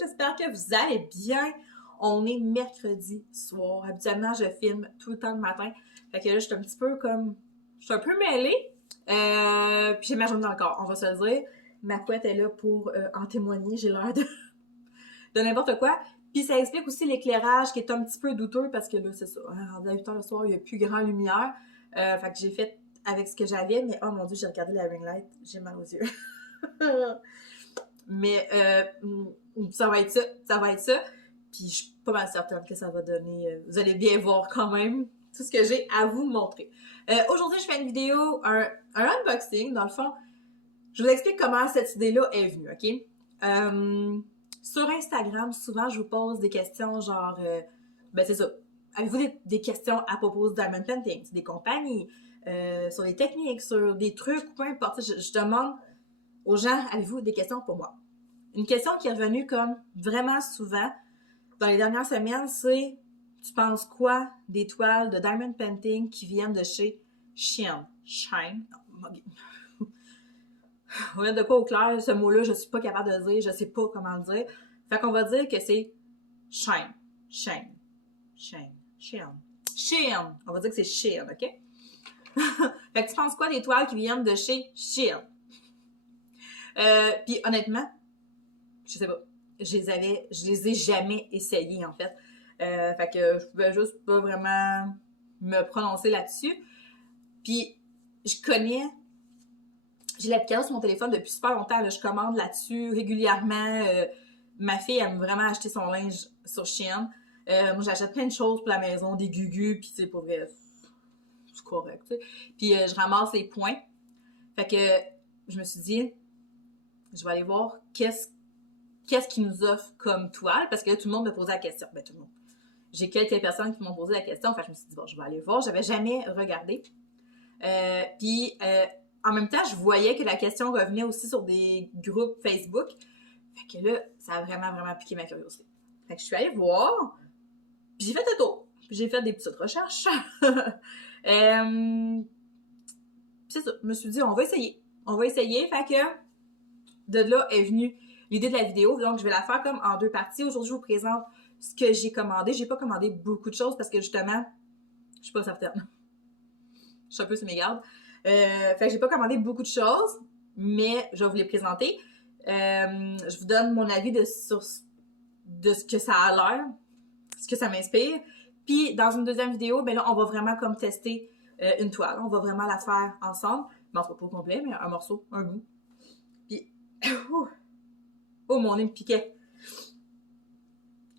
j'espère que vous allez bien. On est mercredi soir. Habituellement, je filme tout le temps le matin. Fait que là, je suis un petit peu comme... Je suis un peu mêlée. Puis j'ai ma jambe dans le corps, on va se le dire. Ma couette est là pour en témoigner. J'ai l'air de n'importe quoi. Puis ça explique aussi l'éclairage qui est un petit peu douteux parce que là, c'est ça. Rendu à 8 h le soir, il n'y a plus grand lumière. Fait que j'ai fait avec ce que j'avais. Mais oh mon Dieu, j'ai regardé la ring light. J'ai mal aux yeux. Mais ça va être ça, ça va être ça. Puis je suis pas mal certaine que ça va donner... vous allez bien voir quand même tout ce que j'ai à vous montrer. Aujourd'hui, je fais une vidéo, un unboxing. Dans le fond, je vous explique comment cette idée-là est venue, OK? Sur Instagram, souvent, je vous pose des questions genre... ben c'est ça. Avez-vous des questions à propos de Diamond Painting, des compagnies, sur des techniques, sur des trucs, peu importe. Je demande aux gens, avez-vous des questions pour moi? Une question qui est revenue comme vraiment souvent dans les dernières semaines, c'est tu penses quoi des toiles de Diamond Painting qui viennent de chez Shein? Shine. On va mettre de quoi au clair, ce mot-là, je suis pas capable de le dire, je sais pas comment le dire. Fait qu'on va dire que c'est Shein. Shein. Shein. Shein. Shein. On va dire que c'est Shein, OK? Fait que tu penses quoi des toiles qui viennent de chez Shein? Puis honnêtement, je sais pas. Je les ai jamais essayées, en fait. Fait que je pouvais juste pas vraiment me prononcer là-dessus. Puis, j'ai l'application sur mon téléphone depuis super longtemps. Là, je commande là-dessus régulièrement. Ma fille aime vraiment acheter son linge sur Shein. Moi, j'achète plein de choses pour la maison, des gugus, puis tu sais, pour vrai, c'est correct, tu sais. Puis, je ramasse les points. Fait que je me suis dit, je vais aller voir qu'est-ce qu'ils nous offrent comme toile, parce que là, tout le monde me posait la question. Ben, tout le monde. J'ai quelques personnes qui m'ont posé la question, enfin, je me suis dit, bon, je vais aller voir. J'avais jamais regardé. Puis, en même temps, je voyais que la question revenait aussi sur des groupes Facebook. Fait que là, ça a vraiment, vraiment piqué ma curiosité. Fait que je suis allée voir, puis j'ai fait le tour. Puis j'ai fait des petites recherches. C'est ça, je me suis dit, on va essayer. On va essayer, fait que de là est venue l'idée de la vidéo. Donc, je vais la faire comme en deux parties. Aujourd'hui, je vous présente ce que j'ai commandé. J'ai pas commandé beaucoup de choses parce que justement, je suis pas certaine. Je suis un peu sur mes gardes. Fait que j'ai pas commandé beaucoup de choses, mais je vais vous les présenter. Je vous donne mon avis de ce que ça a l'air, ce que ça m'inspire. Puis, dans une deuxième vidéo, ben là, on va vraiment comme tester une toile. On va vraiment la faire ensemble. Mais on fera pas au complet, mais un morceau, un bout. Puis, oh, mon nez me piquait.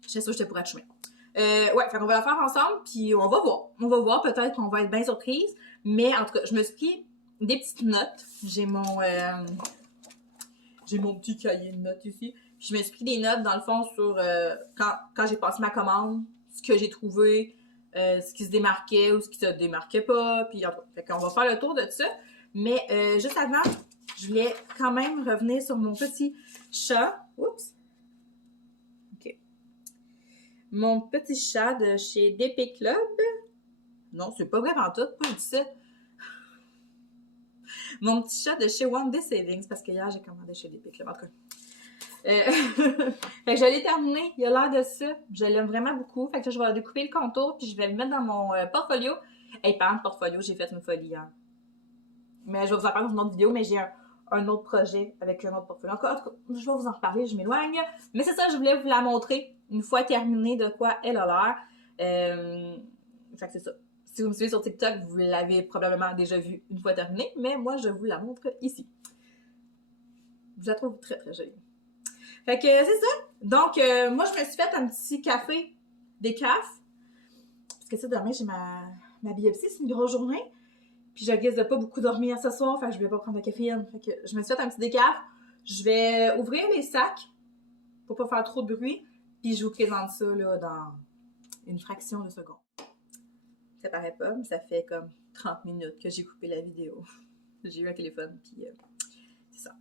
J'étais sûre que j'étais pour être chemin. Ouais, fait qu'on va la faire ensemble, puis on va voir. On va voir, peut-être qu'on va être bien surprise. Mais en tout cas, je me suis pris des petites notes. J'ai mon petit cahier de notes ici. Puis je me suis pris des notes, dans le fond, sur quand j'ai passé ma commande, ce que j'ai trouvé, ce qui se démarquait ou ce qui se démarquait pas. Puis en tout cas, fait qu'on va faire le tour de ça. Mais juste avant, je voulais quand même revenir sur mon petit chat. Oups! OK. Mon petit chat de chez DP Club. Non, c'est pas vrai en tout. Pas je dis ça. Mon petit chat de chez One Day Savings, parce que hier, j'ai commandé chez DP Club. En tout cas. Fait que je l'ai terminé. Il a l'air de ça. Je l'aime vraiment beaucoup. Fait que je vais découper le contour, puis je vais le mettre dans mon portfolio. Hey, parlant de portfolio, j'ai fait une folie hier. Mais je vais vous en parler dans une autre vidéo, mais j'ai un autre projet avec un autre portfolio. En tout cas, je vais vous en reparler, je m'éloigne. Mais c'est ça, je voulais vous la montrer une fois terminée de quoi elle a l'air. Fait que c'est ça. Si vous me suivez sur TikTok, vous l'avez probablement déjà vue une fois terminée, mais moi, je vous la montre ici. Je la trouve très, très jolie. Fait que c'est ça. Donc, moi, je me suis fait un petit café décaf. Parce que ça, demain, j'ai ma biopsie, c'est une grosse journée. Puis je risque de pas beaucoup dormir ce soir, fait que je vais pas prendre de caféine. Fait que je me suis fait un petit décaf. Je vais ouvrir les sacs pour pas faire trop de bruit. Puis je vous présente ça là, dans une fraction de seconde. Ça paraît pas, mais ça fait comme 30 minutes que j'ai coupé la vidéo. J'ai eu un téléphone, puis c'est ça.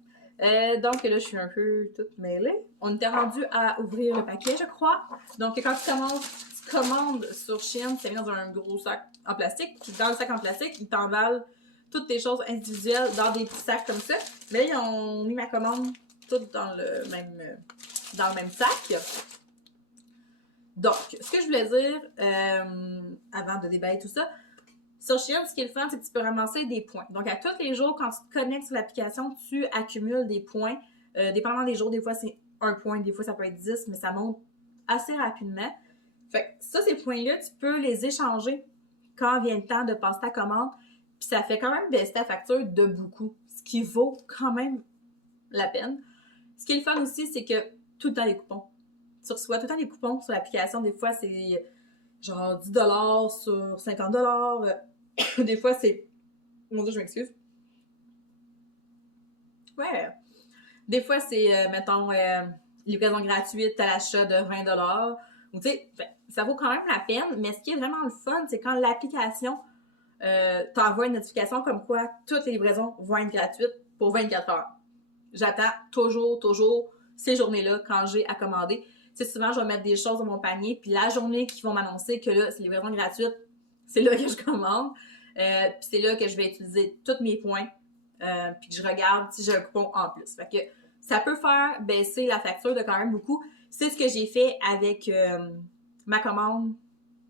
Donc là, je suis un peu toute mêlée. On était rendu à ouvrir le paquet, je crois. Donc quand tu commandes sur Shein, ça vient dans un gros sac en plastique. Puis dans le sac en plastique, ils t'emballent toutes tes choses individuelles dans des petits sacs comme ça. Mais là, ils ont mis ma commande toutes dans le dans le même sac. Donc, ce que je voulais dire avant de déballer tout ça, sur Shein, ce qui est le fun, c'est que tu peux ramasser des points. Donc, à tous les jours, quand tu te connectes sur l'application, tu accumules des points. Dépendamment des jours, des fois, c'est 1 point, des fois, ça peut être 10, mais ça monte assez rapidement. Fait que ça, ces points-là, tu peux les échanger quand vient le temps de passer ta commande. Puis ça fait quand même baisser ta facture de beaucoup, ce qui vaut quand même la peine. Ce qui est le fun aussi, c'est que tout le temps les coupons. Tu reçois tout le temps les coupons sur l'application. Des fois, c'est genre 10$ sur 50$. Des fois, c'est... Mon Dieu, je m'excuse. Ouais. Des fois, c'est, mettons, livraison gratuite à l'achat de 20$. Ou tu sais, ça vaut quand même la peine. Mais ce qui est vraiment le fun, c'est quand l'application t'envoie une notification comme quoi toutes les livraisons vont être gratuites pour 24 heures. J'attends toujours ces journées-là quand j'ai à commander. Tu sais, souvent, je vais mettre des choses dans mon panier, puis la journée qu'ils vont m'annoncer que là, c'est livraison gratuite, c'est là que je commande. Puis c'est là que je vais utiliser tous mes points, puis que je regarde si j'ai un coupon en plus. Fait que ça peut faire baisser la facture de quand même beaucoup. C'est ce que j'ai fait avec ma commande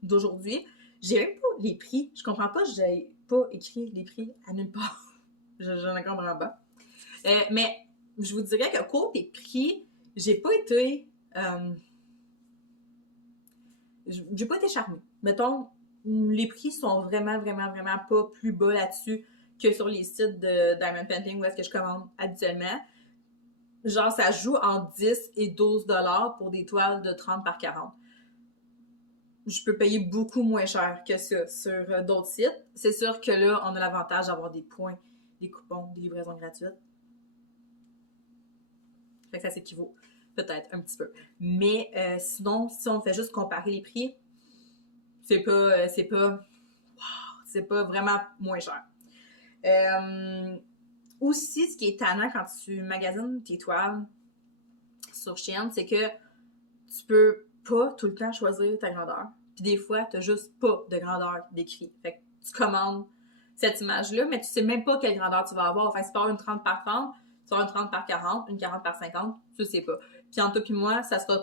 d'aujourd'hui. J'ai même pas les prix. Je comprends pas, j'ai pas écrit les prix à nulle part. Je ne comprends pas. Mais je vous dirais qu'au cours des prix, j'ai pas été charmée. Mettons, les prix sont vraiment pas plus bas là-dessus que sur les sites de Diamond Painting où est-ce que je commande habituellement. Genre, ça joue entre 10 et 12$ pour des toiles de 30 par 40. Je peux payer beaucoup moins cher que ça sur d'autres sites. C'est sûr que là, on a l'avantage d'avoir des points, des coupons, des livraisons gratuites. Fait que ça s'équivaut peut-être un petit peu. Mais sinon, si on fait juste comparer les prix, c'est pas vraiment moins cher. Aussi, ce qui est tannant quand tu magasines tes toiles sur Shein, c'est que tu peux pas tout le temps choisir ta grandeur. Puis des fois, t'as juste pas de grandeur d'écrit. Fait que tu commandes cette image-là, mais tu sais même pas quelle grandeur tu vas avoir. Enfin, si tu vas avoir une 30 par 30, tu vas avoir une 30 par 40, une 40 par 50, tu sais pas. Puis entre toi et moi, ça sera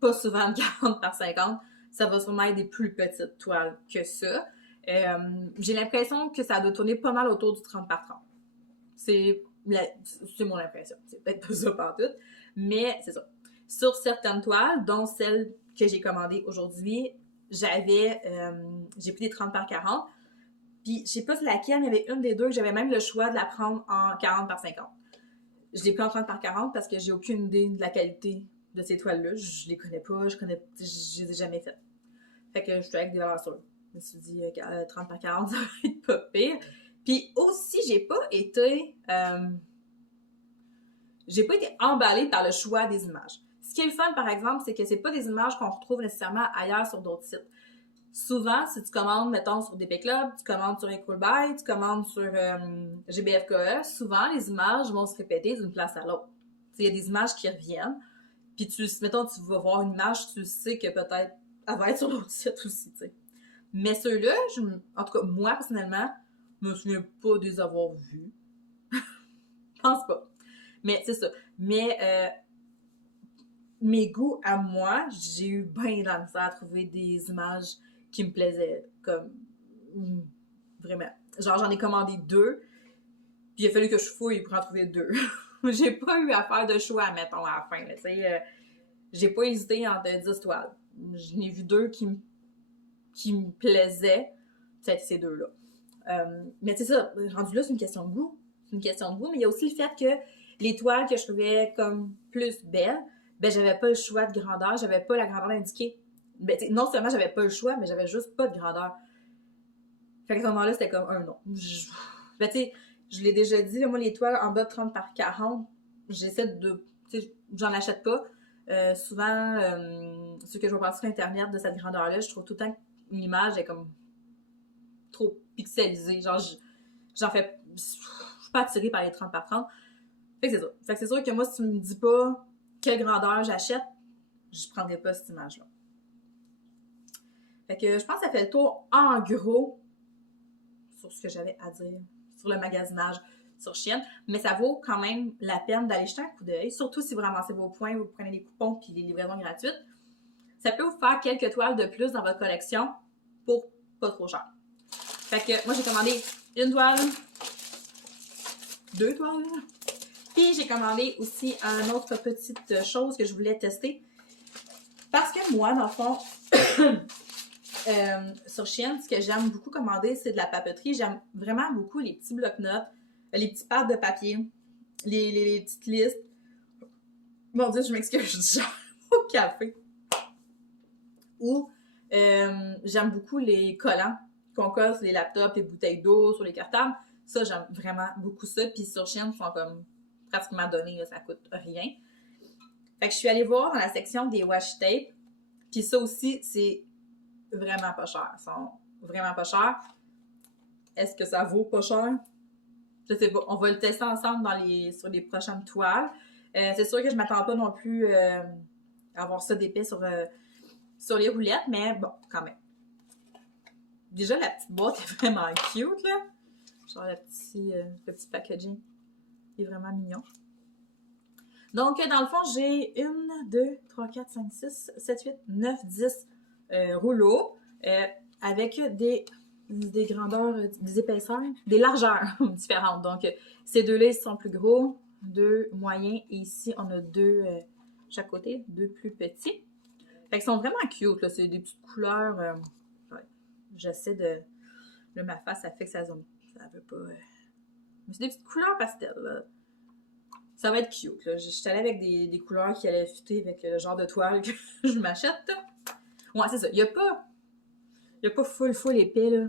pas souvent une 40 par 50. Ça va sûrement être des plus petites toiles que ça. J'ai l'impression que ça doit tourner pas mal autour du 30 par 30. C'est mon impression. C'est peut-être pas ça partout, mais c'est ça. Sur certaines toiles, dont celle que j'ai commandée aujourd'hui, j'ai pris des 30 par 40. Puis, je sais pas si laquelle, mais il y avait une des deux que j'avais même le choix de la prendre en 40 par 50. Je l'ai pris en 30 par 40 parce que j'ai aucune idée de la qualité de ces toiles-là. Je les connais pas, je les ai jamais faites. Fait que je suis avec des valeurs sûres. Je me suis dit, 30 par 40, ça va être pas pire. Puis aussi, j'ai pas été emballée par le choix des images. Ce qui est le fun, par exemple, c'est que c'est pas des images qu'on retrouve nécessairement ailleurs sur d'autres sites. Souvent, si tu commandes, mettons, sur DP Club, tu commandes sur Ecoolbuy, tu commandes sur GBFKE, souvent, les images vont se répéter d'une place à l'autre. Il y a des images qui reviennent, puis mettons, tu vas voir une image, tu sais que peut-être elle va être sur l'autre site aussi, tu sais. Mais ceux-là, en tout cas, moi, personnellement, je me souviens pas de les avoir vus. Je pense pas. Mais c'est ça. Mais mes goûts à moi, j'ai eu bien de la misère à trouver des images qui me plaisaient. Comme vraiment. Genre, j'en ai commandé 2, puis il a fallu que je fouille pour en trouver 2. J'ai pas eu à faire de choix, mettons, à la fin. Tu sais, j'ai pas hésité entre 10 toiles. J'en ai vu 2 qui me plaisaient. Peut-être ces 2-là. Mais c'est ça, rendu là, c'est une question de goût. C'est une question de goût, mais il y a aussi le fait que les toiles que je trouvais comme plus belles, ben j'avais pas le choix de grandeur, j'avais pas la grandeur indiquée. Ben, non seulement j'avais pas le choix, mais j'avais juste pas de grandeur. Fait qu'à ce moment-là, c'était comme un non. Ben tu sais, je l'ai déjà dit, moi les toiles en bas de 30 par 40, j'essaie de... Tu sais, j'en achète pas. Souvent, ce que je vois sur Internet de cette grandeur-là, je trouve tout le temps que l'image est comme trop pixelisée. Genre, j'en fais... Je suis pas attirée par les 30 par 30. Fait que c'est ça. Fait que c'est sûr que moi, si tu me dis pas quelle grandeur j'achète, je prendrai pas cette image-là. Fait que je pense que ça fait le tour en gros sur ce que j'avais à dire sur le magasinage sur Shein, mais ça vaut quand même la peine d'aller jeter un coup d'œil, surtout si vous ramassez vos points, vous prenez des coupons puis des livraisons gratuites. Ça peut vous faire quelques toiles de plus dans votre collection pour pas trop cher. Fait que moi, j'ai commandé une toile, 2 toiles, puis j'ai commandé aussi une autre petite chose que je voulais tester. Parce que moi, dans le fond, sur Shein, ce que j'aime beaucoup commander, c'est de la papeterie. J'aime vraiment beaucoup les petits blocs-notes, les petits pads de papier, les petites listes. Mon Dieu, je m'excuse, je dis genre au café. Ou j'aime beaucoup les collants qu'on colle sur les laptops, les bouteilles d'eau, sur les cartables. Ça, j'aime vraiment beaucoup ça. Puis sur Shein, ils sont comme pratiquement donnés, là, ça coûte rien. Fait que je suis allée voir dans la section des washi tape. Puis ça aussi, c'est vraiment pas cher. Ils sont vraiment pas chers. Est-ce que ça vaut pas cher? Je sais pas. On va le tester ensemble sur les prochaines toiles. C'est sûr que je m'attends pas non plus à avoir ça d'épais sur les roulettes, mais bon, quand même. Déjà, la petite boîte est vraiment cute, là. Genre le petit packaging est vraiment mignon. Donc, dans le fond, j'ai 1, 2, 3, 4, 5, 6, 7, 8, 9, 10 rouleaux avec des grandeurs, des épaisseurs, des largeurs différentes. Donc, ces deux-là, ils sont plus gros, 2 moyens, et ici, on a 2 chaque côté, 2 plus petits. Fait qu'ils sont vraiment cute, là. C'est des petites couleurs. Ouais. J'essaie de. Là, ma face, ça fait que ça zoome. Ça veut pas. Mais c'est des petites couleurs pastel, là. Ça va être cute, là. J'étais allée avec des couleurs qui allaient fitter avec le genre de toile que je m'achète. Ouais, c'est ça. Il y a pas full épais, là,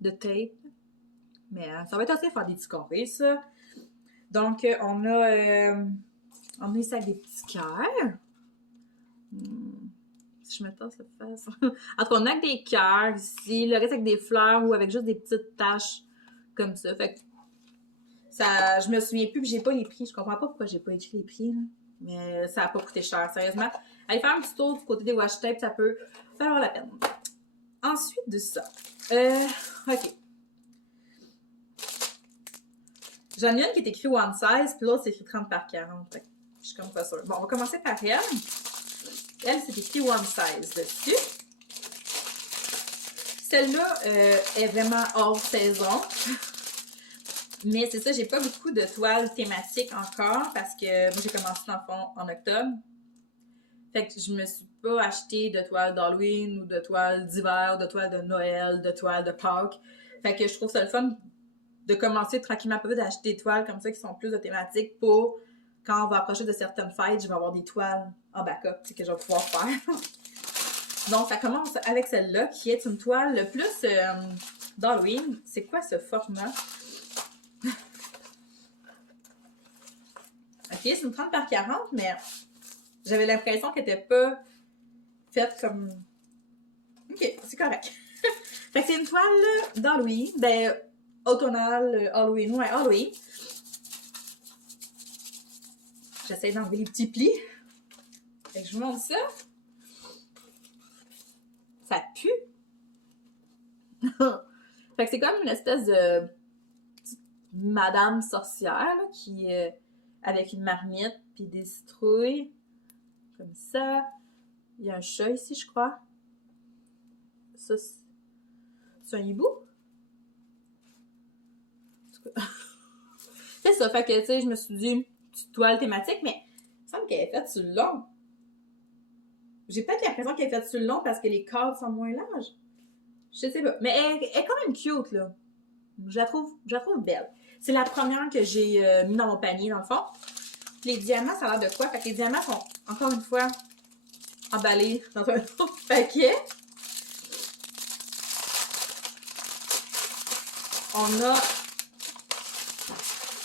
de tape. Mais ça va être assez faire des petits carrés, ça. Donc, on a ici avec des petits cœurs. Si je me tasse la face. En tout cas, on a avec des cœurs ici. Le reste avec des fleurs ou avec juste des petites taches comme ça. Fait que ça, je me souviens plus, puis j'ai pas les prix. Je comprends pas pourquoi j'ai pas écrit les prix, là. Mais ça a pas coûté cher, sérieusement. Allez faire un petit tour du côté des washi tape, ça peut valoir la peine. Ensuite de ça, ok. J'en ai une qui est écrit one size, puis l'autre c'est écrit 30 par 40. Fait que je suis comme pas sûre. Bon, on va commencer par elle. Elle, c'est écrit one size dessus. Celle-là est vraiment hors saison. Mais c'est ça, j'ai pas beaucoup de toiles thématiques encore parce que moi j'ai commencé dans le fond en octobre. Fait que je me suis pas acheté de toiles d'Halloween ou de toiles d'hiver, de toiles de Noël, de toiles de Pâques. Fait que je trouve ça le fun de commencer tranquillement un peu d'acheter des toiles comme ça qui sont plus de thématiques pour quand on va approcher de certaines fêtes, je vais avoir des toiles en backup que je vais pouvoir faire. Donc ça commence avec celle-là qui est une toile le plus d'Halloween. C'est quoi ce format? Ok, c'est une 30 par 40, mais j'avais l'impression qu'elle n'était pas faite comme... Ok, c'est correct. Fait que c'est une toile d'Halloween, ben automnale, Halloween, ouais, Halloween. J'essaie d'enlever les petits plis. Fait que je vous montre ça. Ça pue. Fait que c'est comme une espèce de petite madame sorcière là, qui avec une marmite puis des citrouilles. Comme ça. Il y a un chat ici, je crois. Ça, c'est un hibou? En tout cas. C'est ça. Fait que, tu sais, je me suis dit, une petite toile thématique, mais il me semble qu'elle est faite sur le long. J'ai peut-être l'impression qu'elle est faite sur le long parce que les cadres sont moins larges. Je sais pas. Mais elle est quand même cute, là. Je la trouve belle. C'est la première que j'ai mis dans mon panier, dans le fond. Les diamants, ça a l'air de quoi? Fait que les diamants sont, encore une fois, emballés dans un autre paquet. On a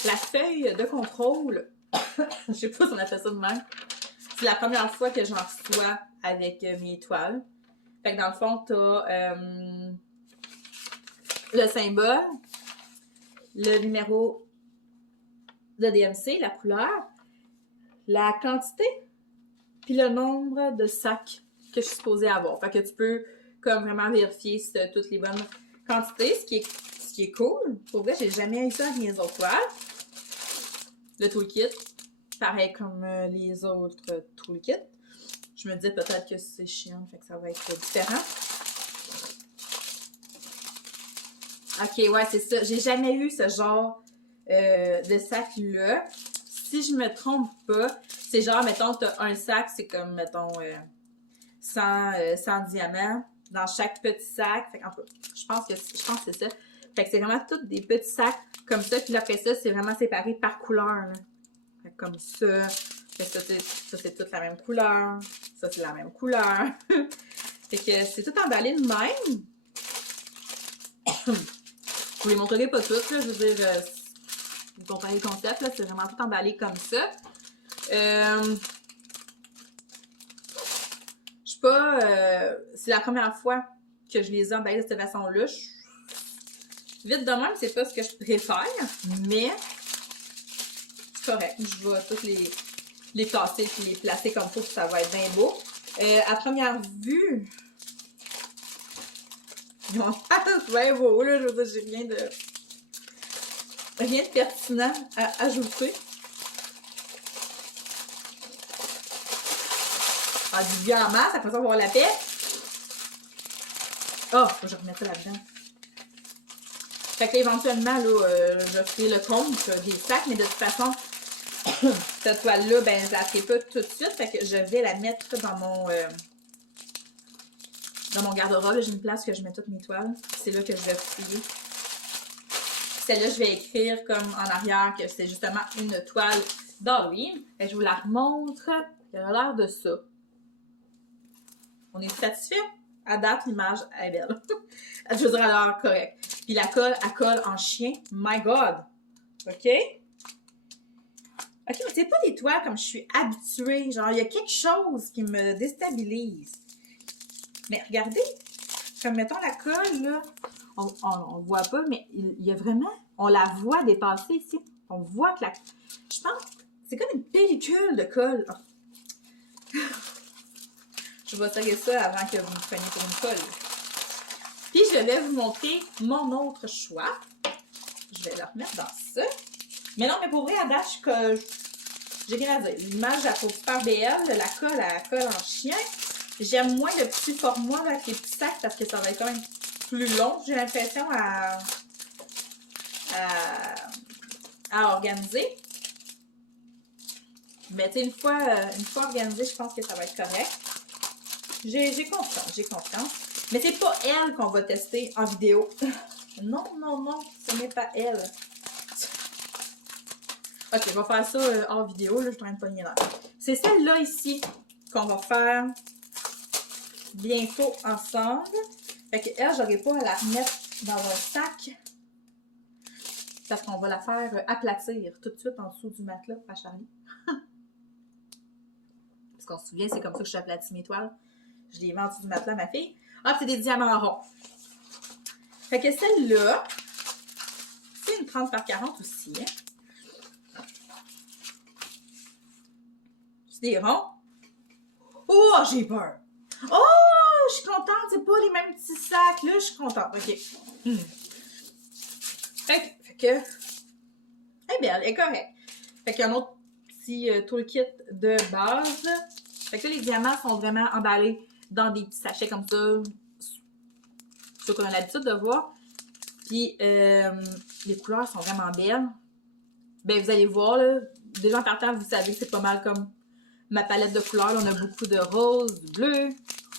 la feuille de contrôle. Je sais pas si on appelle ça de même. C'est la première fois que j'en reçois avec mes toiles. Fait que dans le fond, t'as le symbole, le numéro de DMC, la couleur, la quantité, puis le nombre de sacs que je suis supposée avoir. Fait que tu peux comme vraiment vérifier si tu as toutes les bonnes quantités, ce qui est cool. Pour vrai, j'ai jamais eu ça avec mes autres toiles. le toolkit. Pareil comme les autres toolkits. Je me disais peut-être que c'est chiant, fait que ça va être différent. Ok, ouais, c'est ça. J'ai jamais eu ce genre de sac-là. Si je me trompe pas, c'est genre, mettons, t'as un sac, c'est comme, mettons, 100 diamants dans chaque petit sac. Fait que, je pense que c'est ça. Fait que c'est vraiment tous des petits sacs comme ça. Puis là, après ça, c'est vraiment séparé par couleur. Là. Fait que comme ça. Fait que ça, c'est toute la même couleur. Ça, c'est la même couleur. Fait que c'est tout emballé de même. Je vous les montrerai pas toutes, là. Je veux dire, vous comprenez le concept, là. C'est vraiment tout emballé comme ça. Je suis pas... c'est la première fois que je les ai emballés de cette façon-là. Vite de même, c'est pas ce que je préfère, mais c'est correct. Je vais toutes les tasser et les placer comme ça, puis ça va être bien beau. À première vue, ils vont être bien beaux, là. Je veux dire, j'ai rien de pertinent à ajouter. Ah, du bien en masse, après ça, on va avoir la paix. Oh, faut que je remette ça là-dedans. Fait qu'éventuellement, là, je ferai le compte des sacs, mais de toute façon, cette toile-là, ben, je la ferai pas tout de suite. Fait que je vais la mettre dans mon garde-robe. J'ai une place que je mets toutes mes toiles. C'est là que je vais fouiller. Celle-là, je vais écrire comme en arrière que c'est justement une toile d'Halloween. Je vous la remontre. Elle a l'air de ça. On est satisfait? À date, l'image est belle. Je veux dire, elle a l'air correcte. Puis la colle, elle colle en chien. My God! OK? OK, mais c'est pas des toiles comme je suis habituée. Genre, il y a quelque chose qui me déstabilise. Mais regardez, comme mettons la colle, là, on le voit pas, mais il y a vraiment, on la voit dépasser ici. On voit que je pense, c'est comme une pellicule de colle. Oh. Je vais serrer ça avant que vous me preniez pour une colle. Puis, je vais vous montrer mon autre choix. Je vais le remettre dans ça. Mais non, mais pour vrai, à date, j'ai rien à dire. L'image, elle trouve super belle. La colle, elle colle en chien. J'aime moins le petit format là, avec les petits sacs parce que ça va être quand même plus long, j'ai l'impression, à organiser. Mais tu sais, une fois organisé, je pense que ça va être correct. J'ai confiance. Mais c'est pas elle qu'on va tester en vidéo. Non, ce n'est pas elle. Ok, je vais faire ça hors vidéo, là, je suis en train de pogner là. C'est celle-là ici qu'on va faire bientôt ensemble. Fait que elle, j'aurais pas à la remettre dans un sac. Parce qu'on va la faire aplatir tout de suite en dessous du matelas à Charlie. Parce qu'on se souvient, c'est comme ça que je aplatis mes toiles. Je les mets en dessous du matelas à ma fille. Ah, c'est des diamants ronds. Fait que celle-là, c'est une 30 par 40 aussi. Hein? C'est des ronds. Oh, j'ai peur. Oh, je suis contente. C'est pas les mêmes petits sacs. Là, je suis contente. OK. Fait que, elle est belle, elle est correcte. Fait qu'il y a un autre petit toolkit de base. Fait que là, les diamants sont vraiment emballés dans des petits sachets comme ça. Ceux qu'on a l'habitude de voir. Puis, les couleurs sont vraiment belles. Ben, vous allez voir, là, déjà en partant, vous savez que c'est pas mal comme ma palette de couleurs. Là, on a beaucoup de rose, du bleu,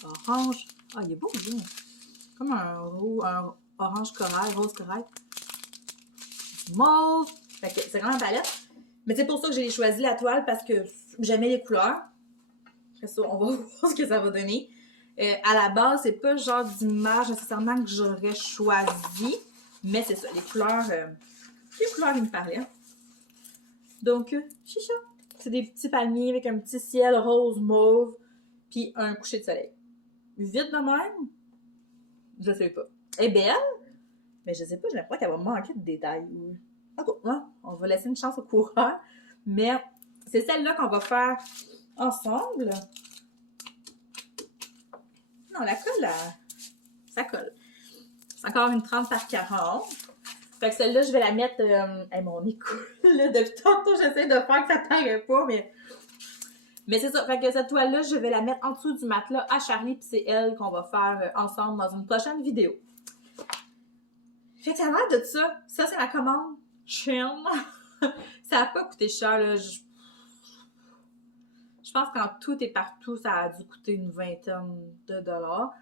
orange. Ah, il est beau, bien. Comme un orange corail, rose corail. Mauve. Fait que c'est vraiment une palette. Mais c'est pour ça que j'ai choisi la toile parce que j'aimais les couleurs. Après ça, on va voir ce que ça va donner. À la base, c'est pas le genre d'image nécessairement que j'aurais choisi. Mais c'est ça, les couleurs, ils me parlaient. Donc, chicha. C'est des petits palmiers avec un petit ciel rose mauve. Puis un coucher de soleil. Vite de même, je sais pas. Elle est belle, mais je sais pas, j'ai l'impression qu'elle va manquer de détails. En tout cas, on va laisser une chance au coureur. Mais c'est celle-là qu'on va faire ensemble. Non, la colle, là, ça colle. C'est encore une 30 par 40. Fait que celle-là, je vais la mettre... mon nez coule, là, depuis tantôt, j'essaie de faire que ça paraît pas, mais c'est ça. Fait que cette toile-là, je vais la mettre en dessous du matelas à Charlie, puis c'est elle qu'on va faire ensemble dans une prochaine vidéo. Fait que ça a l'air de ça. Ça, c'est ma commande. Chill. Ça a pas coûté cher, là. Je pense qu'en tout et partout, ça a dû coûter une vingtaine de dollars.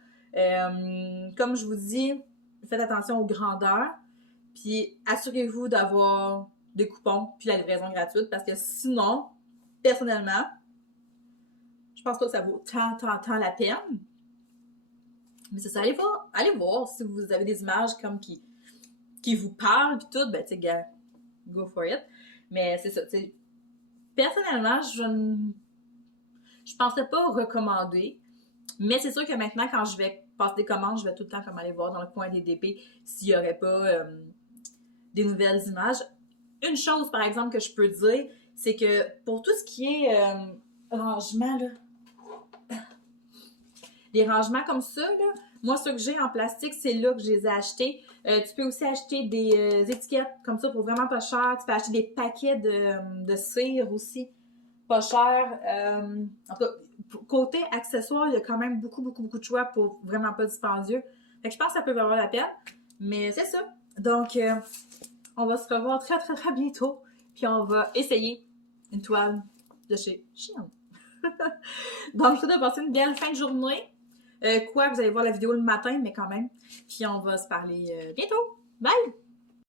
Comme je vous dis, faites attention aux grandeurs. Puis assurez-vous d'avoir des coupons puis la livraison gratuite parce que sinon, personnellement, je pense pas que ça vaut tant la peine. Mais c'est ça, allez voir si vous avez des images comme qui vous parlent puis tout, ben tu sais, go for it. Mais c'est ça, tu sais, personnellement, je pensais pas recommander, mais c'est sûr que maintenant, quand je vais passer des commandes, je vais tout le temps comme aller voir dans le coin des DP s'il y aurait pas des nouvelles images. Une chose, par exemple, que je peux dire, c'est que pour tout ce qui est rangement, là, des rangements comme ça, là, moi, ceux que j'ai en plastique, c'est là que je les ai achetés. Tu peux aussi acheter des étiquettes comme ça pour vraiment pas cher. Tu peux acheter des paquets de cire aussi, pas cher. En tout cas, côté accessoires, il y a quand même beaucoup de choix pour vraiment pas dispendieux. Fait que je pense que ça peut valoir la peine. Mais c'est ça. Donc, on va se revoir très bientôt. Puis on va essayer une toile de chez Shein. Donc, je vous souhaite de passer une belle fin de journée. Vous allez voir la vidéo le matin, mais quand même. Puis on va se parler bientôt. Bye!